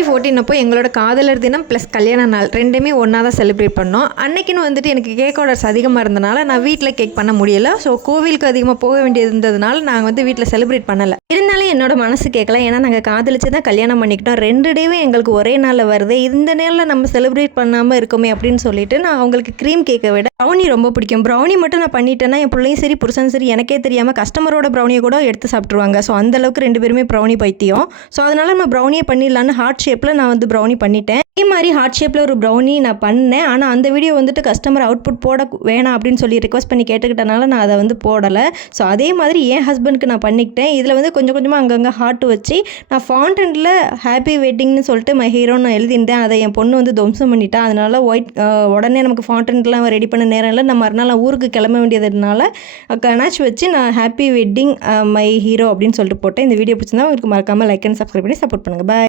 February 14 அப்போ எங்களோட காதலர் தினம் ப்ளஸ் கல்யாண நாள் ரெண்டுமே ஒன்றா தான் செலிப்ரேட் பண்ணோம். அன்னைக்குன்னு வந்துட்டு எனக்கு கேக் ஆர்டர்ஸ் அதிகமாக இருந்தனால நான் வீட்டில் கேக் பண்ண முடியல. ஸோ கோவிலுக்கு அதிகமாக போக வேண்டியது இருந்ததுனால நாங்கள் வந்து வீட்டில் செலிப்ரேட் பண்ணலை. இருந்தாலும் என்னோட மனசு கேட்கல. ஏன்னா நாங்கள் காதலிச்சு தான் கல்யாணம் பண்ணிக்கிட்டோம். 2 டேவே எங்களுக்கு ஒரே நாளில் வருது. இந்த நேரில் நம்ம செலிப்ரேட் பண்ணாமல் இருக்கோமே அப்படின்னு சொல்லிட்டு நான் அவங்களுக்கு க்ரீம் கேக்கை விட ப்ரௌனி ரொம்ப பிடிக்கும். ப்ரௌனி மட்டும் நான் பண்ணிட்டேன்னா என் பிள்ளையும் சரி புருஷனும் சரி எனக்கே தெரியாமல் கஸ்டமரோட ப்ரௌனியை கூட எடுத்து சாப்பிட்ருவாங்க. ஸோ அந்தளவுக்கு 2 பேருமே ப்ரௌனி பைத்தியம். ஸோ அதனால் நம்ம ப்ரௌனியை பண்ணிடலான்னு ஹார்ட் ஷேப்பில் நான் வந்து ப்ரௌனி பண்ணிட்டேன். இதே மாதிரி ஹார்ட் ஷேப்பில் ஒரு ப்ரௌனி நான் பண்ணேன். ஆனால் அந்த வீடியோ வந்துட்டு கஸ்டமர் அவுட்புட் போட வேணாம் அப்படின்னு சொல்லி ரிக்வஸ்ட் பண்ணி கேட்டுக்கிட்டனால நான் அதை வந்து போடலை. ஸோ அதே மாதிரி என் ஹஸ்பண்டுக்கு நான் பண்ணிக்கிட்டேன். இதில் வந்து கொஞ்சம் கொஞ்சமாக அங்கங்கே ஹார்ட் வச்சு நான் ஃபாண்டன்ட்டில் ஹாப்பி வெட்டிங்னு சொல்லிட்டு மை ஹீரோன்னு நான் எழுதியிருந்தேன். அதை என் பொண்ணு வந்து துவம்சம் பண்ணிட்டேன். அதனால் உடனே நமக்கு ஃபாண்டன்ட்லாம் ரெடி பண்ண நேரம் இல்லை. நான் மறுநாள் நான் ஊருக்கு கிளம்ப வேண்டியதுனால கனாச் வச்சு நான் ஹாப்பி வெட்டிங் மை ஹீரோ அப்படின்னு சொல்லிட்டு போட்டேன். இந்த வீடியோ பிடிச்சிருந்தா உங்களுக்கு மறக்காமல் லைக் அண்ட் சப்ஸ்கிரைப் பண்ணி சப்போர்ட் பண்ணுங்கள். பாய்.